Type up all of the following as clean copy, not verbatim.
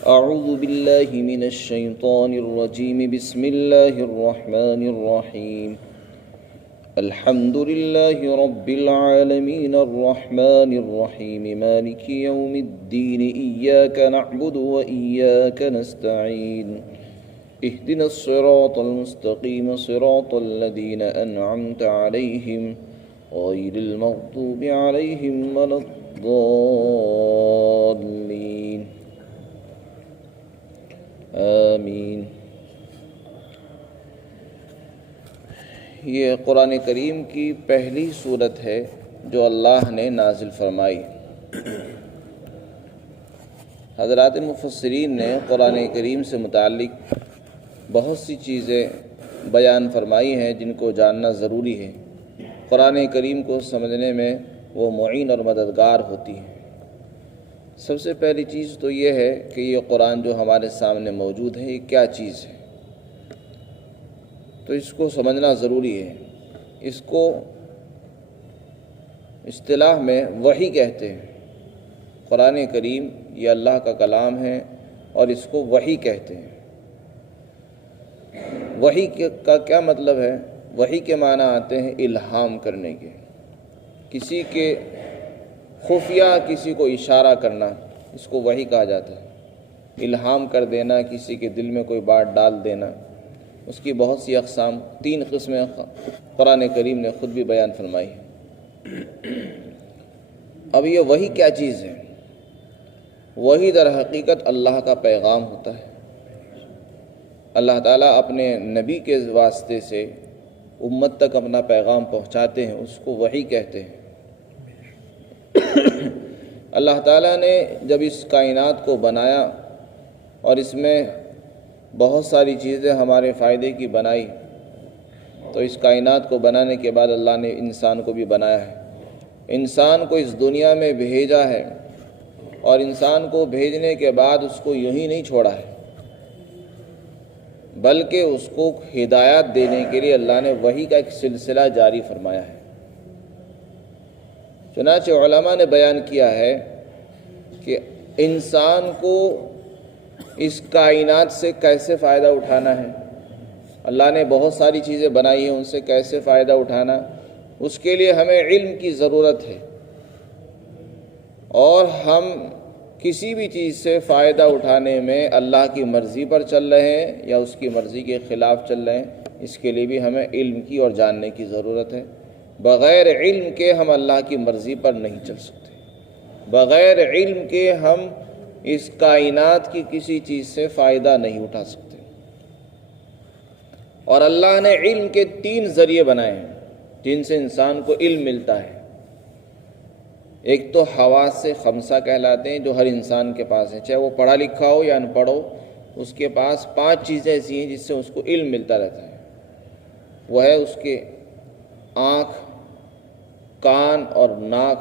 أعوذ بالله من الشيطان الرجيم بسم الله الرحمن الرحيم الحمد لله رب العالمين الرحمن الرحيم مالك يوم الدين إياك نعبد وإياك نستعين اهدنا الصراط المستقيم صراط الذين أنعمت عليهم غير المغضوب عليهم ولا الضالين آمین۔ یہ قرآن کریم کی پہلی سورت ہے جو اللہ نے نازل فرمائی۔ حضرات مفسرین نے قرآن کریم سے متعلق بہت سی چیزیں بیان فرمائی ہیں جن کو جاننا ضروری ہے۔ قرآن کریم کو سمجھنے میں وہ معین اور مددگار ہوتی ہے۔ سب سے پہلی چیز تو یہ ہے کہ یہ قرآن جو ہمارے سامنے موجود ہے یہ کیا چیز ہے، تو اس کو سمجھنا ضروری ہے۔ اس کو اصطلاح میں وحی کہتے ہیں۔ قرآن کریم یہ اللہ کا کلام ہے اور اس کو وحی کہتے ہیں۔ وحی کا کیا مطلب ہے؟ وحی کے معنی آتے ہیں الہام کرنے کے، کسی کے خفیہ کسی کو اشارہ کرنا، اس کو وحی کہا جاتا ہے۔ الہام کر دینا، کسی کے دل میں کوئی بات ڈال دینا، اس کی بہت سی اقسام، 3 قسمیں قرآن کریم نے خود بھی بیان فرمائی ہے۔ اب یہ وحی کیا چیز ہے؟ وحی در حقیقت اللہ کا پیغام ہوتا ہے۔ اللہ تعالیٰ اپنے نبی کے واسطے سے امت تک اپنا پیغام پہنچاتے ہیں، اس کو وحی کہتے ہیں۔ اللہ تعالیٰ نے جب اس کائنات کو بنایا اور اس میں بہت ساری چیزیں ہمارے فائدے کی بنائی، تو اس کائنات کو بنانے کے بعد اللہ نے انسان کو بھی بنایا ہے، انسان کو اس دنیا میں بھیجا ہے، اور انسان کو بھیجنے کے بعد اس کو یوں ہی نہیں چھوڑا ہے، بلکہ اس کو ہدایات دینے کے لیے اللہ نے وحی کا ایک سلسلہ جاری فرمایا ہے۔ چنانچہ علماء نے بیان کیا ہے کہ انسان کو اس کائنات سے کیسے فائدہ اٹھانا ہے، اللہ نے بہت ساری چیزیں بنائی ہیں، ان سے کیسے فائدہ اٹھانا، اس کے لیے ہمیں علم کی ضرورت ہے، اور ہم کسی بھی چیز سے فائدہ اٹھانے میں اللہ کی مرضی پر چل رہے ہیں یا اس کی مرضی کے خلاف چل رہے ہیں، اس کے لیے بھی ہمیں علم کی اور جاننے کی ضرورت ہے۔ بغیر علم کے ہم اللہ کی مرضی پر نہیں چل سکتے، بغیر علم کے ہم اس کائنات کی کسی چیز سے فائدہ نہیں اٹھا سکتے۔ اور اللہ نے علم کے 3 ذریعے بنائے ہیں جن سے انسان کو علم ملتا ہے۔ ایک تو حواس سے خمسہ کہلاتے ہیں جو ہر انسان کے پاس ہیں، چاہے وہ پڑھا لکھا ہو یا ان پڑھ ہو، اس کے پاس 5 چیزیں ایسی ہیں جس سے اس کو علم ملتا رہتا ہے۔ وہ ہے اس کے آنکھ، کان اور ناک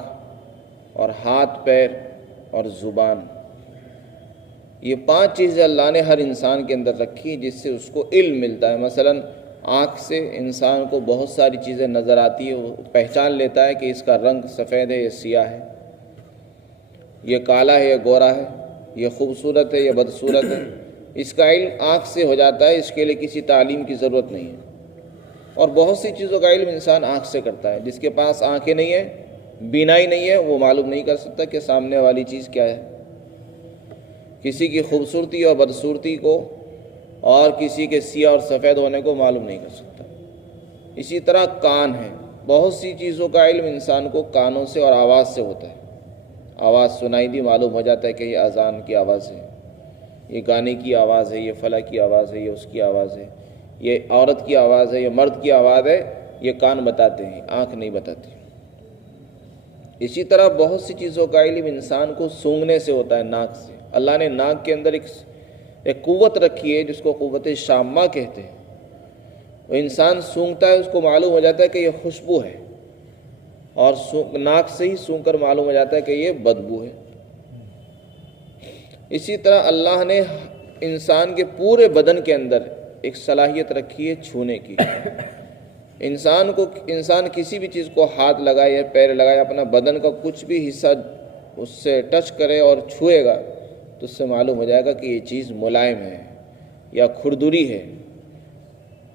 اور ہاتھ پیر اور زبان۔ یہ 5 چیزیں اللہ نے ہر انسان کے اندر رکھی جس سے اس کو علم ملتا ہے۔ مثلا آنکھ سے انسان کو بہت ساری چیزیں نظر آتی ہے، وہ پہچان لیتا ہے کہ اس کا رنگ سفید ہے یا سیاہ ہے، یہ کالا ہے یا گورا ہے، یہ خوبصورت ہے یا بدصورت ہے۔ اس کا علم آنکھ سے ہو جاتا ہے، اس کے لیے کسی تعلیم کی ضرورت نہیں ہے۔ اور بہت سی چیزوں کا علم انسان آنکھ سے کرتا ہے۔ جس کے پاس آنکھیں نہیں ہیں، بینائی نہیں ہے، وہ معلوم نہیں کر سکتا کہ سامنے والی چیز کیا ہے۔ کسی کی خوبصورتی اور بدصورتی کو اور کسی کے سیاہ اور سفید ہونے کو معلوم نہیں کر سکتا۔ اسی طرح کان ہے، بہت سی چیزوں کا علم انسان کو کانوں سے اور آواز سے ہوتا ہے۔ آواز سنائی دی، معلوم ہو جاتا ہے کہ یہ اذان کی آواز ہے، یہ گانے کی آواز ہے، یہ فلاں کی آواز ہے، یہ اس کی آواز ہے، یہ عورت کی آواز ہے، یہ مرد کی آواز ہے، یہ کان بتاتے ہیں، آنکھ نہیں بتاتی۔ اسی طرح بہت سی چیزوں کا علم انسان کو سونگھنے سے ہوتا ہے، ناک سے۔ اللہ نے ناک کے اندر ایک قوت رکھی ہے جس کو قوت شامہ کہتے ہیں۔ وہ انسان سونگتا ہے، اس کو معلوم ہو جاتا ہے کہ یہ خوشبو ہے، اور ناک سے ہی سونگ کر معلوم ہو جاتا ہے کہ یہ بدبو ہے۔ اسی طرح اللہ نے انسان کے پورے بدن کے اندر ایک صلاحیت رکھی ہے چھونے کی۔ انسان کسی بھی چیز کو ہاتھ لگائے یا پیر لگائے، اپنا بدن کا کچھ بھی حصہ اس سے ٹچ کرے اور چھوئے گا تو اس سے معلوم ہو جائے گا کہ یہ چیز ملائم ہے یا کھردری ہے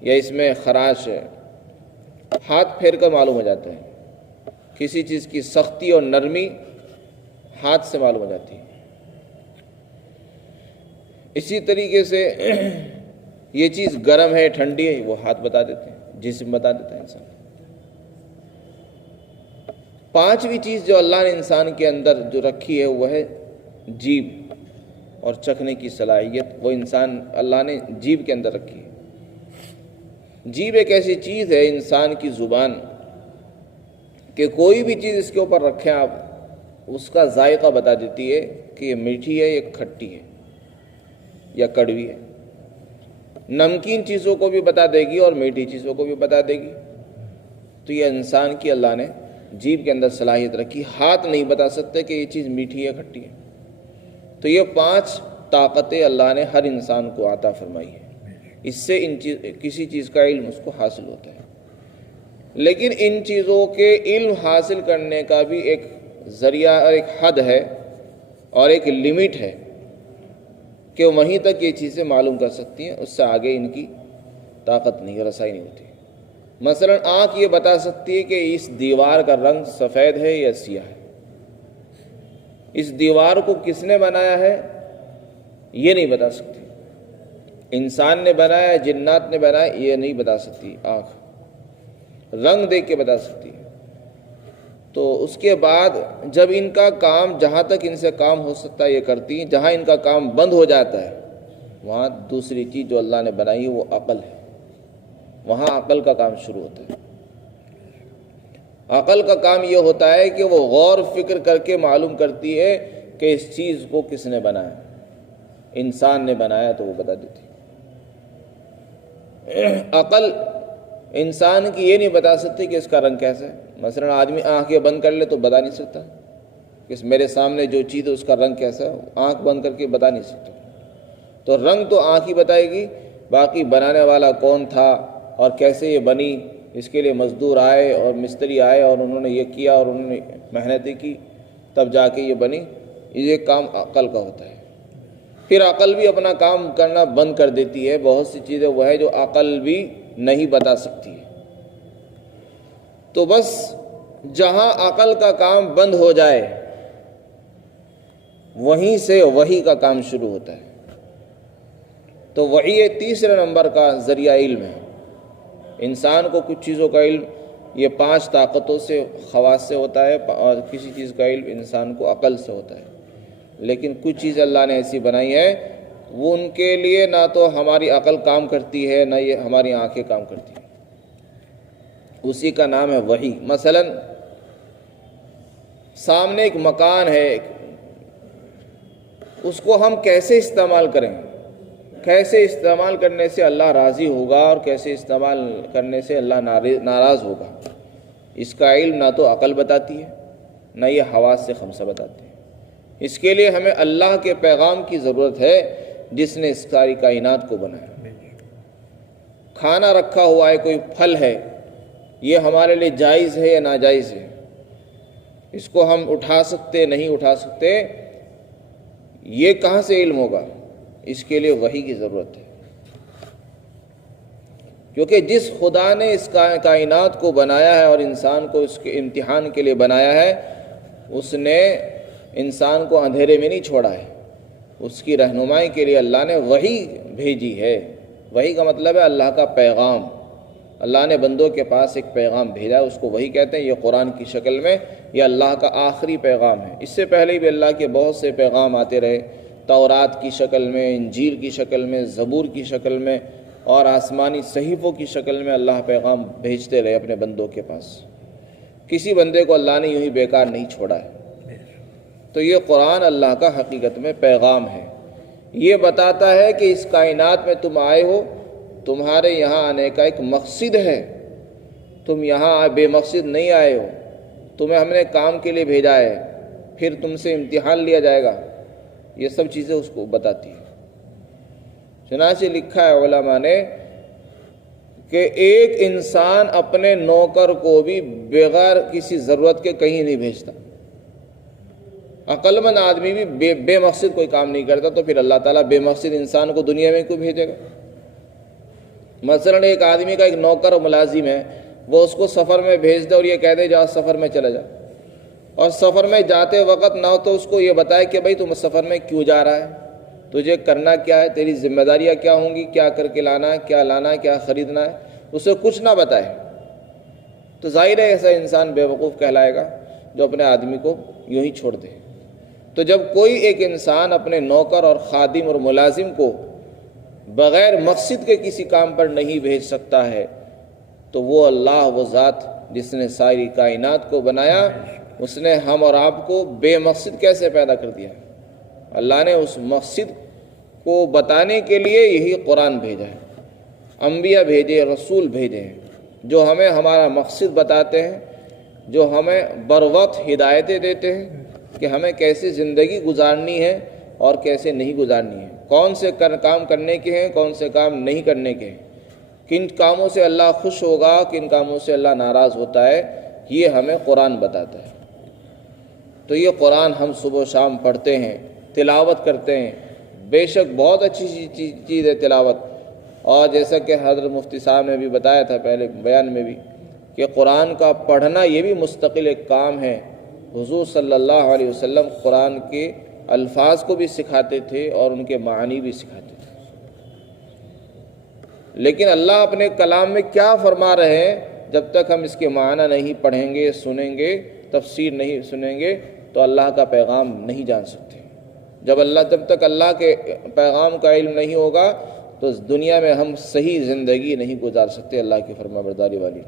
یا اس میں خراش ہے. ہاتھ پھیر کر معلوم ہو جاتا ہے. کسی چیز کی سختی اور نرمی ہاتھ سے معلوم ہو جاتی ہے. اسی طریقے سے یہ چیز گرم ہے ٹھنڈی ہے وہ ہاتھ بتا دیتے ہیں، جسم بتا دیتا ہے انسان. پانچویں چیز جو اللہ نے انسان کے اندر جو رکھی ہے وہ ہے جیب اور چکھنے کی صلاحیت. وہ انسان اللہ نے جیب کے اندر رکھی ہے. جیب ایک ایسی چیز ہے انسان کی زبان کہ کوئی بھی چیز اس کے اوپر رکھیں آپ اس کا ذائقہ بتا دیتی ہے کہ یہ میٹھی ہے یہ کھٹی ہے یا کڑوی ہے. نمکین چیزوں کو بھی بتا دے گی اور میٹھی چیزوں کو بھی بتا دے گی. تو یہ انسان کی اللہ نے جیب کے اندر صلاحیت رکھی. ہاتھ نہیں بتا سکتے کہ یہ چیز میٹھی ہے کھٹی ہے. تو یہ 5 طاقتیں اللہ نے ہر انسان کو عطا فرمائی ہے. اس سے کسی چیز کا علم اس کو حاصل ہوتا ہے. لیکن ان چیزوں کے علم حاصل کرنے کا بھی ایک ذریعہ اور ایک حد ہے اور ایک لمٹ ہے کہ وہیں تک یہ چیزیں معلوم کر سکتی ہیں. اس سے آگے ان کی طاقت نہیں، رسائی نہیں ہوتی. مثلا آنکھ یہ بتا سکتی ہے کہ اس دیوار کا رنگ سفید ہے یا سیاہ ہے. اس دیوار کو کس نے بنایا ہے یہ نہیں بتا سکتی. انسان نے بنایا، جنات نے بنایا، یہ نہیں بتا سکتی. آنکھ رنگ دیکھ کے بتا سکتی ہے. تو اس کے بعد جب ان کا کام جہاں تک ان سے کام ہو سکتا ہے یہ کرتی ہیں. جہاں ان کا کام بند ہو جاتا ہے وہاں دوسری چیز جو اللہ نے بنائی ہے وہ عقل ہے. وہاں عقل کا کام شروع ہوتا ہے. عقل کا کام یہ ہوتا ہے کہ وہ غور فکر کر کے معلوم کرتی ہے کہ اس چیز کو کس نے بنایا. انسان نے بنایا تو وہ بتا دیتی. عقل انسان کی یہ نہیں بتا سکتی کہ اس کا رنگ کیسا ہے. مثلا آدمی آنکھیں بند کر لے تو بتا نہیں سکتا کہ میرے سامنے جو چیز ہے اس کا رنگ کیسا ہے. آنکھ بند کر کے بتا نہیں سکتا. تو رنگ تو آنکھ ہی بتائے گی. باقی بنانے والا کون تھا اور کیسے یہ بنی، اس کے لیے مزدور آئے اور مستری آئے اور انہوں نے یہ کیا اور انہوں نے محنتیں کی تب جا کے یہ بنی، یہ کام عقل کا ہوتا ہے. پھر عقل بھی اپنا کام کرنا بند کر دیتی ہے. بہت سی چیزیں وہ ہے جو عقل بھی نہیں بتا سکتی ہے. تو بس جہاں عقل کا کام بند ہو جائے وہیں سے وحی کا کام شروع ہوتا ہے. تو وحی تیسرے نمبر کا ذریعہ علم ہے. انسان کو کچھ چیزوں کا علم یہ 5 طاقتوں سے، خواص سے ہوتا ہے، اور کسی چیز کا علم انسان کو عقل سے ہوتا ہے. لیکن کچھ چیزیں اللہ نے ایسی بنائی ہے وہ ان کے لیے نہ تو ہماری عقل کام کرتی ہے نہ یہ ہماری آنکھیں کام کرتی ہیں. اسی کا نام ہے وحی. مثلا سامنے ایک مکان ہے، اس کو ہم کیسے استعمال کریں، کیسے استعمال کرنے سے اللہ راضی ہوگا اور کیسے استعمال کرنے سے اللہ ناراض ہوگا، اس کا علم نہ تو عقل بتاتی ہے نہ یہ حواس سے خمسہ بتاتے ہیں. اس کے لیے ہمیں اللہ کے پیغام کی ضرورت ہے جس نے اس ساری کائنات کو بنایا. کھانا رکھا ہوا ہے، کوئی پھل ہے، یہ ہمارے لیے جائز ہے یا ناجائز ہے، اس کو ہم اٹھا سکتے نہیں اٹھا سکتے، یہ کہاں سے علم ہوگا؟ اس کے لیے وحی کی ضرورت ہے. کیونکہ جس خدا نے اس کائنات کو بنایا ہے اور انسان کو اس کے امتحان کے لیے بنایا ہے، اس نے انسان کو اندھیرے میں نہیں چھوڑا ہے. اس کی رہنمائی کے لیے اللہ نے وحی بھیجی ہے. وحی کا مطلب ہے اللہ کا پیغام. اللہ نے بندوں کے پاس ایک پیغام بھیجا ہے، اس کو وحی کہتے ہیں. یہ قرآن کی شکل میں یہ اللہ کا آخری پیغام ہے. اس سے پہلے بھی اللہ کے بہت سے پیغام آتے رہے، تورات کی شکل میں، انجیل کی شکل میں، زبور کی شکل میں اور آسمانی صحیفوں کی شکل میں اللہ پیغام بھیجتے رہے اپنے بندوں کے پاس. کسی بندے کو اللہ نے یوں ہی بیکار نہیں چھوڑا ہے. تو یہ قرآن اللہ کا حقیقت میں پیغام ہے. یہ بتاتا ہے کہ اس کائنات میں تم آئے ہو، تمہارے یہاں آنے کا ایک مقصد ہے. تم یہاں بے مقصد نہیں آئے ہو، تمہیں ہم نے کام کے لیے بھیجا ہے، پھر تم سے امتحان لیا جائے گا. یہ سب چیزیں اس کو بتاتی ہیں. چنانچہ لکھا ہے علماء نے کہ ایک انسان اپنے نوکر کو بھی بغیر کسی ضرورت کے کہیں نہیں بھیجتا. عقل مند آدمی بھی بے مقصد کوئی کام نہیں کرتا، تو پھر اللہ تعالیٰ بے مقصد انسان کو دنیا میں کیوں بھیجے گا؟ مثلاً ایک آدمی کا ایک نوکر و ملازم ہے، وہ اس کو سفر میں بھیج دے اور یہ کہہ دے جا سفر میں چلا جا، اور سفر میں جاتے وقت نہ ہو تو اس کو یہ بتائے کہ بھائی تم سفر میں کیوں جا رہا ہے، تجھے کرنا کیا ہے، تیری ذمہ داریاں کیا ہوں گی، کیا کر کے لانا ہے، کیا خریدنا ہے، اسے کچھ نہ بتائے، تو ظاہر ہے ایسا انسان بیوقوف کہلائے گا جو اپنے آدمی کو یوں ہی چھوڑ دے۔ تو جب کوئی ایک انسان اپنے نوکر اور خادم اور ملازم کو بغیر مقصد کے کسی کام پر نہیں بھیج سکتا ہے، تو وہ اللہ، وہ ذات جس نے ساری کائنات کو بنایا، اس نے ہم اور آپ کو بے مقصد کیسے پیدا کر دیا؟ اللہ نے اس مقصد کو بتانے کے لیے یہی قرآن بھیجا ہے، انبیاء بھیجے، رسول بھیجے ہیں جو ہمیں ہمارا مقصد بتاتے ہیں، جو ہمیں بروقت ہدایتیں دیتے ہیں کہ ہمیں کیسے زندگی گزارنی ہے اور کیسے نہیں گزارنی ہے، کون سے کام کرنے کے ہیں، کون سے کام نہیں کرنے کے ہیں، کن کاموں سے اللہ خوش ہوگا، کن کاموں سے اللہ ناراض ہوتا ہے، یہ ہمیں قرآن بتاتا ہے۔ تو یہ قرآن ہم صبح و شام پڑھتے ہیں، تلاوت کرتے ہیں، بے شک بہت اچھی چیز ہے تلاوت، اور جیسا کہ حضرت مفتی صاحب نے بھی بتایا تھا پہلے بیان میں بھی کہ قرآن کا پڑھنا یہ بھی مستقل ایک کام ہے۔ حضور صلی اللہ علیہ وسلم قرآن کے الفاظ کو بھی سکھاتے تھے اور ان کے معنی بھی سکھاتے تھے، لیکن اللہ اپنے کلام میں کیا فرما رہے ہیں، جب تک ہم اس کے معنی نہیں پڑھیں گے، سنیں گے، تفسیر نہیں سنیں گے تو اللہ کا پیغام نہیں جان سکتے۔ جب تک اللہ کے پیغام کا علم نہیں ہوگا تو اس دنیا میں ہم صحیح زندگی نہیں گزار سکتے اللہ کی فرما برداری والی۔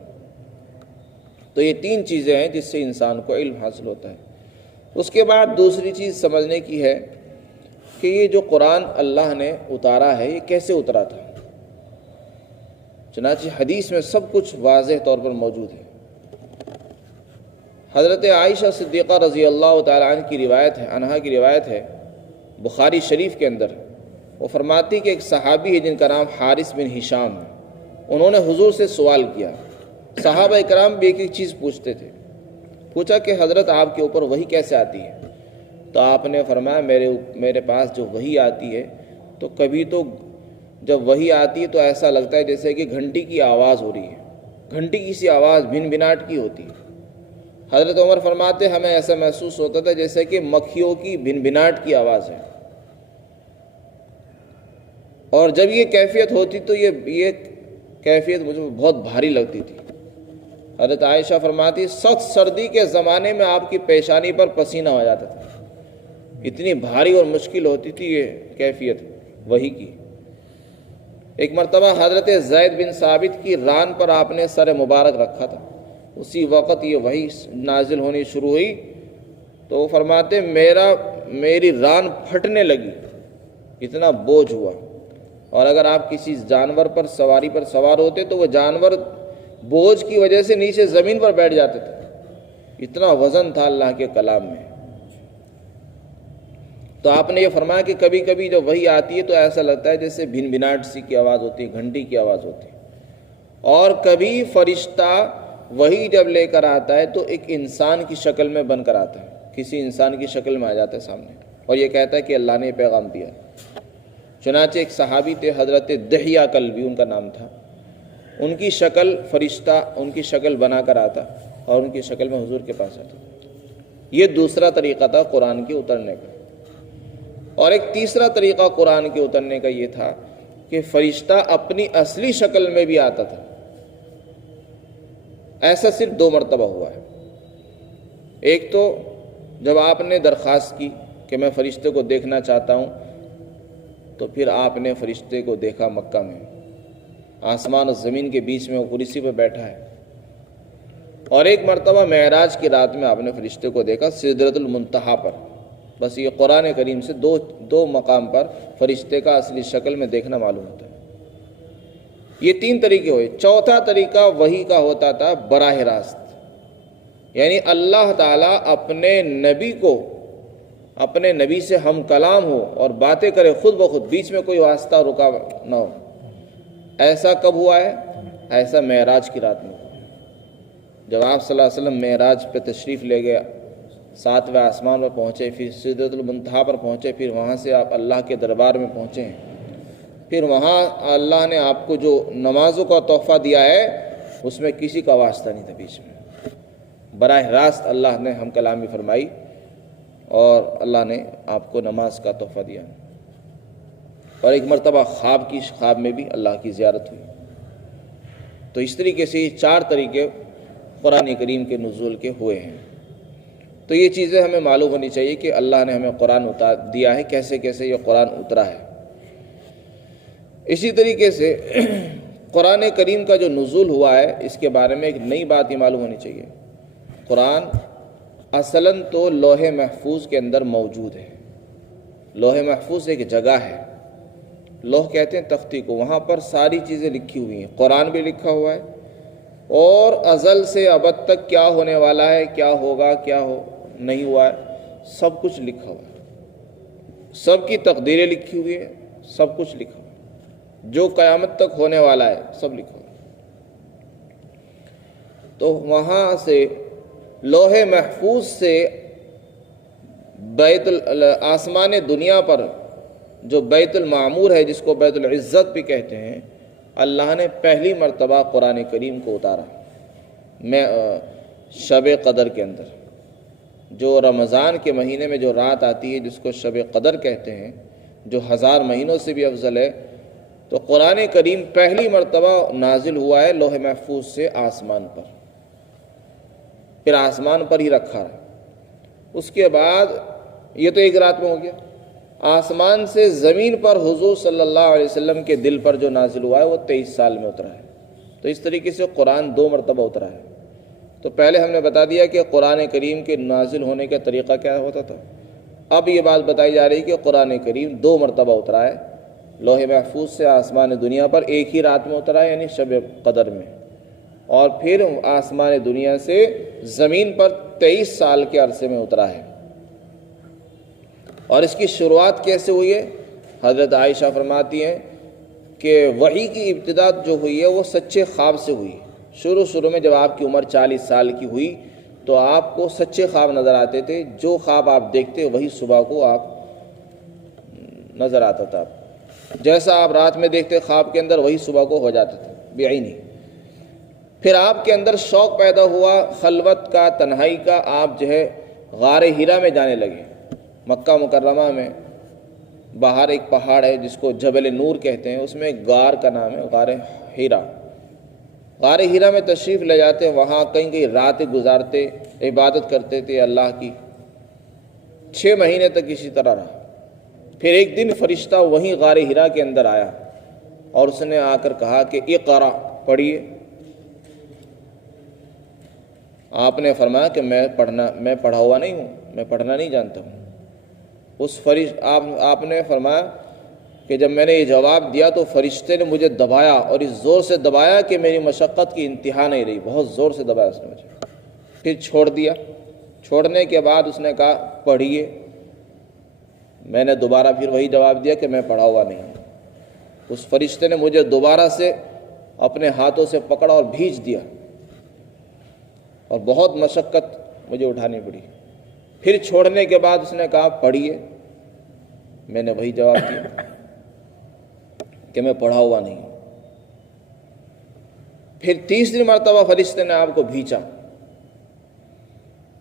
تو یہ تین چیزیں ہیں جس سے انسان کو علم حاصل ہوتا ہے۔ اس کے بعد دوسری چیز سمجھنے کی ہے کہ یہ جو قرآن اللہ نے اتارا ہے یہ کیسے اترا تھا۔ چنانچہ حدیث میں سب کچھ واضح طور پر موجود ہے۔ حضرت عائشہ صدیقہ رضی اللہ تعالیٰ عنہا کی روایت ہے بخاری شریف کے اندر، وہ فرماتی کہ ایک صحابی ہے جن کا نام حارث بن ہشام ہے، انہوں نے حضور سے سوال کیا۔ صحابہ اکرام بھی ایک ایک چیز پوچھتے تھے، پوچھا کہ حضرت آپ کے اوپر وحی کیسے آتی ہے؟ تو آپ نے فرمایا میرے پاس جو وحی آتی ہے تو کبھی تو جب وحی آتی ہے تو ایسا لگتا ہے جیسے کہ گھنٹی کی آواز ہو رہی ہے، گھنٹی کی سی آواز بھن بھناٹ کی ہوتی ہے۔ حضرت عمر فرماتے ہمیں ایسا محسوس ہوتا تھا جیسے کہ مکھیوں کی بھن بھناٹ کی آواز ہے، اور جب یہ کیفیت ہوتی تو یہ کیفیت مجھے بہت بھاری لگتی تھی۔ حضرت عائشہ فرماتی سخت سردی کے زمانے میں آپ کی پیشانی پر پسینہ ہو جاتا تھا، اتنی بھاری اور مشکل ہوتی تھی یہ کیفیت وحی کی۔ ایک مرتبہ حضرت زید بن ثابت کی ران پر آپ نے سر مبارک رکھا تھا، اسی وقت یہ وحی نازل ہونی شروع ہوئی تو وہ فرماتے میری ران پھٹنے لگی، اتنا بوجھ ہوا، اور اگر آپ کسی جانور پر سواری پر سوار ہوتے تو وہ جانور بوجھ کی وجہ سے نیچے زمین پر بیٹھ جاتے تھے، اتنا وزن تھا اللہ کے کلام میں۔ تو آپ نے یہ فرمایا کہ کبھی کبھی جب وحی آتی ہے تو ایسا لگتا ہے جیسے بھن بھناٹ سی کی آواز ہوتی ہے، گھنٹی کی آواز ہوتی ہے، اور کبھی فرشتہ وحی جب لے کر آتا ہے تو ایک انسان کی شکل میں بن کر آتا ہے، کسی انسان کی شکل میں آ جاتا ہے سامنے، اور یہ کہتا ہے کہ اللہ نے پیغام دیا۔ چنانچہ ایک صحابی تھے حضرت دحیہ کلبی ان کا نام تھا، ان کی شکل فرشتہ ان کی شکل بنا کر آتا اور ان کی شکل میں حضور کے پاس آتا۔ یہ دوسرا طریقہ تھا قرآن کے اترنے کا۔ اور ایک تیسرا طریقہ قرآن کے اترنے کا یہ تھا کہ فرشتہ اپنی اصلی شکل میں بھی آتا تھا۔ ایسا صرف 2 مرتبہ ہوا ہے۔ ایک تو جب آپ نے درخواست کی کہ میں فرشتے کو دیکھنا چاہتا ہوں تو پھر آپ نے فرشتے کو دیکھا مکہ میں، آسمان اور زمین کے بیچ میں وہ کرسی پہ بیٹھا ہے۔ اور ایک مرتبہ معراج کی رات میں آپ نے فرشتے کو دیکھا سدرۃ المنتہا پر۔ بس یہ قرآن کریم سے دو مقام پر فرشتے کا اصلی شکل میں دیکھنا معلوم ہوتا ہے۔ یہ 3 طریقے ہوئے۔ چوتھا طریقہ وحی کا ہوتا تھا براہ راست، یعنی اللہ تعالیٰ اپنے نبی سے ہم کلام ہو اور باتیں کرے خود بخود، بیچ میں کوئی واسطہ رکا نہ ہو۔ ایسا کب ہوا ہے؟ ایسا معراج کی رات میں ہوا، جب آپ صلی اللہ علیہ وسلم معراج پہ تشریف لے گیا 7ویں آسمان پر پہنچے، پھر سدرۃ المنتہا پر پہنچے، پھر وہاں سے آپ اللہ کے دربار میں پہنچے ہیں، پھر وہاں اللہ نے آپ کو جو نمازوں کا تحفہ دیا ہے اس میں کسی کا واسطہ نہیں تھا بیچ میں، براہ راست اللہ نے ہم کلامی فرمائی اور اللہ نے آپ کو نماز کا تحفہ دیا۔ اور ایک مرتبہ خواب میں بھی اللہ کی زیارت ہوئی۔ تو اس طریقے سے یہ 4 طریقے قرآن کریم کے نزول کے ہوئے ہیں۔ تو یہ چیزیں ہمیں معلوم ہونی چاہیے کہ اللہ نے ہمیں قرآن دیا ہے، کیسے کیسے یہ قرآن اترا ہے۔ اسی طریقے سے قرآن کریم کا جو نزول ہوا ہے اس کے بارے میں ایک نئی بات یہ معلوم ہونی چاہیے۔ قرآن اصلاً تو لوح محفوظ کے اندر موجود ہے۔ لوح محفوظ ایک جگہ ہے، لوح کہتے ہیں تختی کو، وہاں پر ساری چیزیں لکھی ہوئی ہیں، قرآن بھی لکھا ہوا ہے، اور ازل سے ابد تک کیا ہونے والا ہے، کیا ہوگا، کیا نہیں ہوا ہے، سب کچھ لکھا ہوا ہے، سب کی تقدیریں لکھی ہوئی ہیں، سب کچھ لکھا ہوا ہے، جو قیامت تک ہونے والا ہے سب لکھا ہوا ہے۔ تو وہاں سے لوح محفوظ سے آسمان دنیا پر جو بیت المعمور ہے، جس کو بیت العزت بھی کہتے ہیں، اللہ نے پہلی مرتبہ قرآن کریم کو اتارا شب قدر کے اندر، جو رمضان کے مہینے میں جو رات آتی ہے جس کو شب قدر کہتے ہیں، جو 1000 مہینوں سے بھی افضل ہے۔ تو قرآن کریم پہلی مرتبہ نازل ہوا ہے لوح محفوظ سے آسمان پر، پھر آسمان پر ہی رکھا ہے۔ اس کے بعد یہ تو ایک رات میں ہو گیا، آسمان سے زمین پر حضور صلی اللہ علیہ وسلم کے دل پر جو نازل ہوا ہے وہ 23 سال میں اترا ہے۔ تو اس طریقے سے قرآن 2 مرتبہ اترا ہے۔ تو پہلے ہم نے بتا دیا کہ قرآن کریم کے نازل ہونے کا طریقہ کیا ہوتا تھا، اب یہ بات بتائی جا رہی کہ قرآن کریم 2 مرتبہ اترا ہے، لوح محفوظ سے آسمان دنیا پر ایک ہی رات میں اترا ہے، یعنی شب قدر میں، اور پھر آسمان دنیا سے زمین پر 23 سال کے عرصے میں اترا ہے۔ اور اس کی شروعات کیسے ہوئی ہے؟ حضرت عائشہ فرماتی ہیں کہ وحی کی ابتدا جو ہوئی ہے وہ سچے خواب سے ہوئی۔ شروع میں جب آپ کی عمر 40 سال کی ہوئی تو آپ کو سچے خواب نظر آتے تھے، جو خواب آپ دیکھتے وہی صبح کو آپ نظر آتا تھا، جیسا آپ رات میں دیکھتے خواب کے اندر وہی صبح کو ہو جاتا تھا بعینی۔ پھر آپ کے اندر شوق پیدا ہوا خلوت کا، تنہائی کا، آپ جو ہے غار ہیرا میں جانے لگے۔ مکہ مکرمہ میں باہر ایک پہاڑ ہے جس کو جبل نور کہتے ہیں، اس میں ایک غار کا نام ہے غار ہیرا۔ غار ہیرا میں تشریف لے جاتے، وہاں کہیں راتیں گزارتے، عبادت کرتے تھے اللہ کی، 6 مہینے تک اسی طرح رہا۔ پھر ایک دن فرشتہ وہیں غار ہیرا کے اندر آیا اور اس نے آ کر کہا کہ اقرا، پڑھیے۔ آپ نے فرمایا کہ میں پڑھا ہوا نہیں ہوں، میں پڑھنا نہیں جانتا ہوں۔ آپ نے فرمایا کہ جب میں نے یہ جواب دیا تو فرشتے نے مجھے دبایا، اور اس زور سے دبایا کہ میری مشقت کی انتہا نہیں رہی، بہت زور سے دبایا اس نے مجھے۔ پھر چھوڑ دیا، چھوڑنے کے بعد اس نے کہا پڑھیے۔ میں نے دوبارہ پھر وہی جواب دیا کہ میں پڑھا ہوا نہیں ہوں۔ اس فرشتے نے مجھے دوبارہ سے اپنے ہاتھوں سے پکڑا اور بھیج دیا، اور بہت مشقت مجھے اٹھانی پڑی۔ پھر چھوڑنے کے بعد اس نے کہا پڑھیے۔ میں نے وہی جواب دیا کہ میں پڑھا ہوا نہیں ہوں۔ پھر تیسری مرتبہ فرشتے نے آپ کو بھیجا،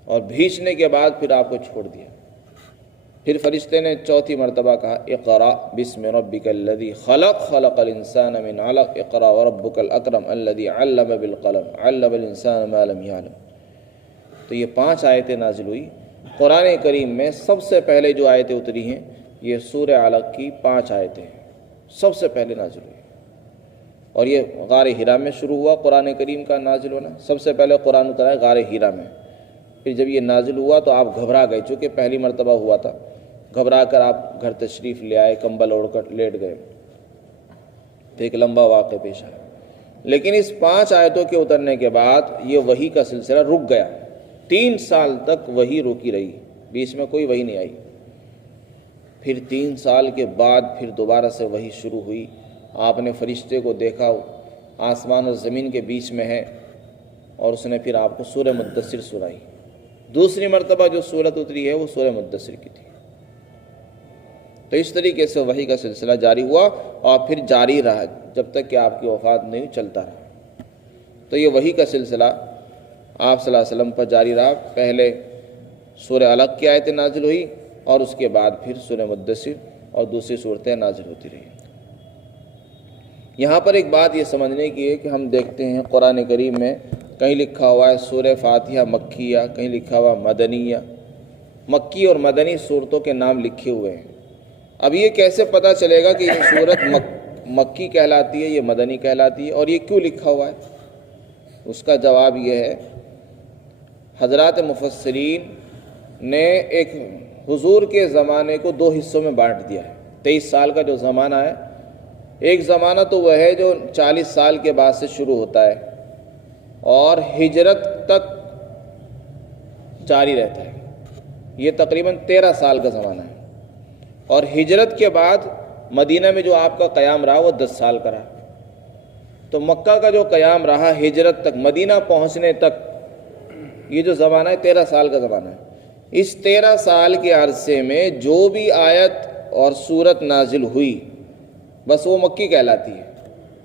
اور بھیجنے کے بعد پھر آپ کو چھوڑ دیا۔ پھر فرشتے نے چوتھی مرتبہ کہا اقرا بسم ربک الذی خلق، خلق الانسان من علق، اقرا وربک الاکرم الذی علم بالقلم، علم الانسان ما لم یعلم۔ تو یہ 5 آیتیں نازل ہوئی۔ قرآن کریم میں سب سے پہلے جو آیتیں اتری ہیں یہ سورہ علق کی 5 آیتیں ہیں، سب سے پہلے نازل ہوئی، اور یہ غار ہیرا میں شروع ہوا قرآن کریم کا نازل ہونا۔ سب سے پہلے قرآن اترا ہے غار ہیرا میں۔ پھر جب یہ نازل ہوا تو آپ گھبرا گئے، چونکہ پہلی مرتبہ ہوا تھا، گھبرا کر آپ گھر تشریف لے آئے، کمبل اوڑھ کر لیٹ گئے، تو ایک لمبا واقعہ پیش آیا۔ لیکن اس 5 آیتوں کے اترنے کے بعد یہ وحی کا سلسلہ رک گیا، 3 سال تک وحی روکی رہی، بیچ میں کوئی وحی نہیں آئی۔ پھر 3 سال کے بعد پھر دوبارہ سے وحی شروع ہوئی۔ آپ نے فرشتے کو دیکھا، آسمان اور زمین کے بیچ میں ہے، اور اس نے پھر آپ کو سورہ مدثر سنائی۔ دوسری مرتبہ جو سورت اتری ہے وہ سورہ مدثر کی تھی۔ تو اس طریقے سے وحی کا سلسلہ جاری ہوا اور پھر جاری رہا جب تک کہ آپ کی وفات نہیں، چلتا رہا۔ تو یہ وحی کا سلسلہ آپ صلی اللہ علیہ وسلم پر جاری رہا۔ پہلے سورہ علق کی آیتیں نازل ہوئی اور اس کے بعد پھر سورہ مدثر اور دوسری صورتیں نازل ہوتی رہی۔ یہاں پر ایک بات یہ سمجھنے کی ہے کہ ہم دیکھتے ہیں قرآن کریم میں کہیں لکھا ہوا ہے سورہ فاتحہ مکیہ، کہیں لکھا ہوا مدنیہ۔ مکی اور مدنی صورتوں کے نام لکھے ہوئے ہیں۔ اب یہ کیسے پتہ چلے گا کہ یہ صورت مکی کہلاتی ہے، یہ مدنی کہلاتی ہے، اور یہ کیوں لکھا ہوا ہے؟ اس کا جواب یہ ہے، حضرات مفسرین نے ایک حضور کے زمانے کو دو حصوں میں بانٹ دیا ہے۔ 23 سال کا جو زمانہ ہے، ایک زمانہ تو وہ ہے جو 40 سال کے بعد سے شروع ہوتا ہے اور ہجرت تک جاری رہتا ہے، یہ تقریباً 13 سال کا زمانہ ہے، اور ہجرت کے بعد مدینہ میں جو آپ کا قیام رہا وہ 10 سال کا رہا۔ تو مکہ کا جو قیام رہا ہجرت تک، مدینہ پہنچنے تک، یہ جو زمانہ ہے 13 سال کا زمانہ ہے۔ اس 13 سال کے عرصے میں جو بھی آیت اور سورت نازل ہوئی بس وہ مکی کہلاتی ہے،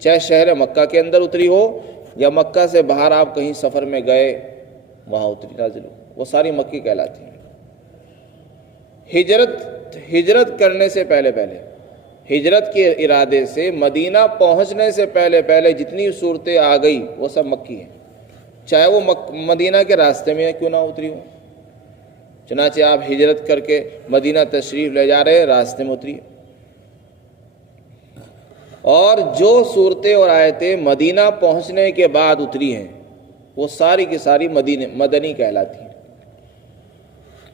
چاہے شہر مکہ کے اندر اتری ہو یا مکہ سے باہر آپ کہیں سفر میں گئے وہاں اتری نازل ہو، وہ ساری مکی کہلاتی ہیں۔ ہجرت کرنے سے پہلے ہجرت کے ارادے سے مدینہ پہنچنے سے پہلے جتنی صورتیں آ گئی وہ سب مکی ہیں، چاہے وہ مدینہ کے راستے میں کیوں نہ اتری ہو۔ چنانچہ آپ ہجرت کر کے مدینہ تشریف لے جا رہے ہیں، راستے میں اتری ہے۔ اور جو صورتیں اور آیتیں مدینہ پہنچنے کے بعد اتری ہیں وہ ساری کی ساری مدنی کہلاتی ہیں۔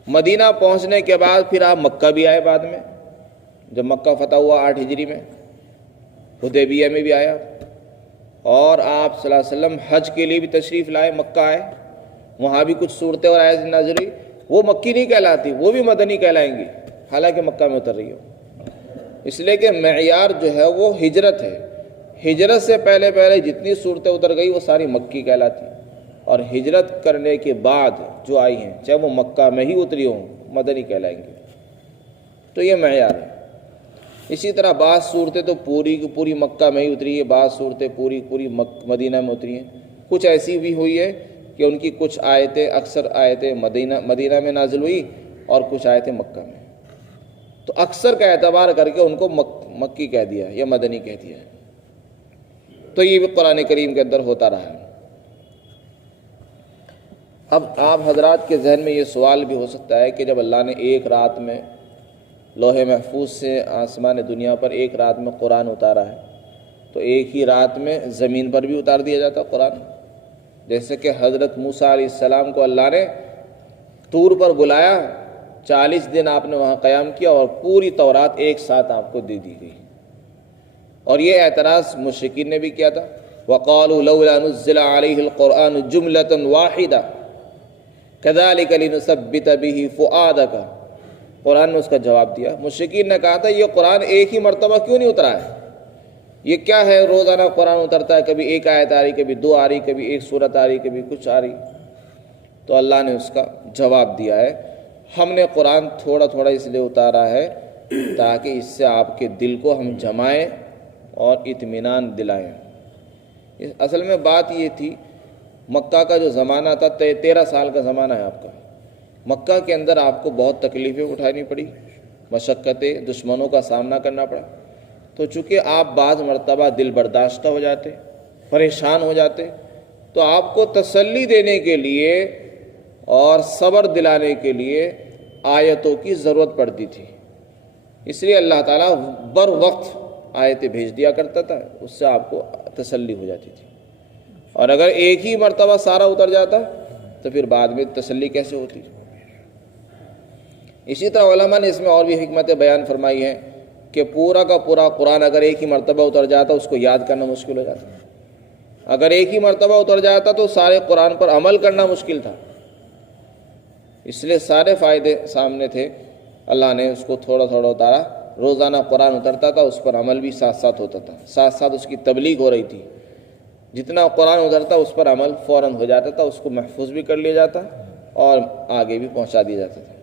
مدینہ پہنچنے کے بعد پھر آپ مکہ بھی آئے، بعد میں جب مکہ فتح ہوا 8 ہجری میں، حدیبیہ میں بھی آیا، اور آپ صلی اللہ علیہ وسلم حج کے لیے بھی تشریف لائے، مکہ آئے، وہاں بھی کچھ صورتیں اور آیتیں نازل ہوئی، وہ مکی نہیں کہلاتی، وہ بھی مدنی کہلائیں گی حالانکہ مکہ میں اتر رہی ہو۔ اس لیے کہ معیار جو ہے وہ ہجرت ہے، ہجرت سے پہلے جتنی صورتیں اتر گئی وہ ساری مکی کہلاتی ہیں، اور ہجرت کرنے کے بعد جو آئی ہیں چاہے وہ مکہ میں ہی اتری ہوں مدنی کہلائیں گے۔ تو یہ معیار ہے۔ اسی طرح بعض صورتیں تو پوری کی پوری مکہ میں ہی اتری ہے، بعض صورتیں پوری مدینہ میں اتری ہیں، کچھ ایسی بھی ہوئی ہے کہ ان کی کچھ آیتیں، اکثر آیتیں مدینہ میں نازل ہوئی اور کچھ آیتیں مکہ میں، تو اکثر کا اعتبار کر کے ان کو مکی کہہ دیا یا مدنی کہہ دیا ہے۔ تو یہ بھی قرآن کریم کے اندر ہوتا رہا ہے۔ اب آپ حضرات کے ذہن میں یہ سوال بھی ہو سکتا ہے کہ جب اللہ نے ایک رات میں لوح محفوظ سے آسمان دنیا پر ایک رات میں قرآن اتارا ہے، تو ایک ہی رات میں زمین پر بھی اتار دیا جاتا قرآن، جیسے کہ حضرت موسیٰ علیہ السلام کو اللہ نے طور پر بلایا، 40 دن آپ نے وہاں قیام کیا اور پوری تورات ایک ساتھ آپ کو دے دی گئی۔ اور یہ اعتراض مشرکین نے بھی کیا تھا، وَقَالُوا لَوْلَا نُزِّلَ عَلَيْهِ الْقُرْآنُ جُمْلَةً وَاحِدَةً كَذَلِكَ لِنُثَبِّتَ بِهِ فُؤَادَكَ۔ قرآن نے اس کا جواب دیا، مشرکین نے کہا تھا یہ قرآن ایک ہی مرتبہ کیوں نہیں اترا ہے، یہ کیا ہے روزانہ قرآن اترتا ہے، کبھی ایک آیت آ رہی، کبھی 2 آ رہی، کبھی ایک سورت آ رہی، کبھی کچھ آ رہی۔ تو اللہ نے اس کا جواب دیا ہے، ہم نے قرآن تھوڑا تھوڑا اس لیے اتارا ہے تاکہ اس سے آپ کے دل کو ہم جمائیں اور اطمینان دلائیں۔ اصل میں بات یہ تھی، مکہ کا جو زمانہ تھا 13 سال کا زمانہ ہے آپ کا، مکہ کے اندر آپ کو بہت تکلیفیں اٹھانی پڑی، مشقتیں، دشمنوں کا سامنا کرنا پڑا۔ تو چونکہ آپ بعض مرتبہ دل برداشتہ ہو جاتے، پریشان ہو جاتے، تو آپ کو تسلی دینے کے لیے اور صبر دلانے کے لیے آیتوں کی ضرورت پڑتی تھی، اس لیے اللہ تعالیٰ بر وقت آیتیں بھیج دیا کرتا تھا، اس سے آپ کو تسلی ہو جاتی تھی۔ اور اگر ایک ہی مرتبہ سارا اتر جاتا تو پھر بعد میں تسلی کیسے ہوتی۔ اسی طرح علماء نے اس میں اور بھی حکمتیں بیان فرمائی ہیں کہ پورا کا پورا قرآن اگر ایک ہی مرتبہ اتر جاتا اس کو یاد کرنا مشکل ہو جاتا، اگر ایک ہی مرتبہ اتر جاتا تو سارے قرآن پر عمل کرنا مشکل تھا، اس لیے سارے فائدے سامنے تھے، اللہ نے اس کو تھوڑا تھوڑا اتارا۔ روزانہ قرآن اترتا تھا، اس پر عمل بھی ساتھ ساتھ ہوتا تھا، ساتھ ساتھ اس کی تبلیغ ہو رہی تھی، جتنا قرآن اترتا اس پر عمل فوراً ہو جاتا تھا، اس کو محفوظ بھی کر لیا جاتا اور آگے بھی پہنچا دیا جاتا تھا۔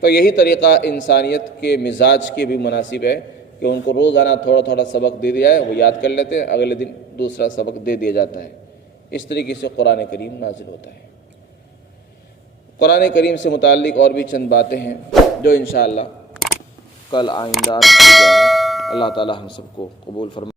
تو یہی طریقہ انسانیت کے مزاج کے بھی مناسب ہے کہ ان کو روزانہ تھوڑا تھوڑا سبق دے دیا ہے، وہ یاد کر لیتے ہیں، اگلے دن دوسرا سبق دے دیا جاتا ہے۔ اس طریقے سے قرآن کریم نازل ہوتا ہے۔ قرآن کریم سے متعلق اور بھی چند باتیں ہیں جو انشاءاللہ کل آئندہ کی جائیں گی۔ اللہ تعالی ہم سب کو قبول فرمائے۔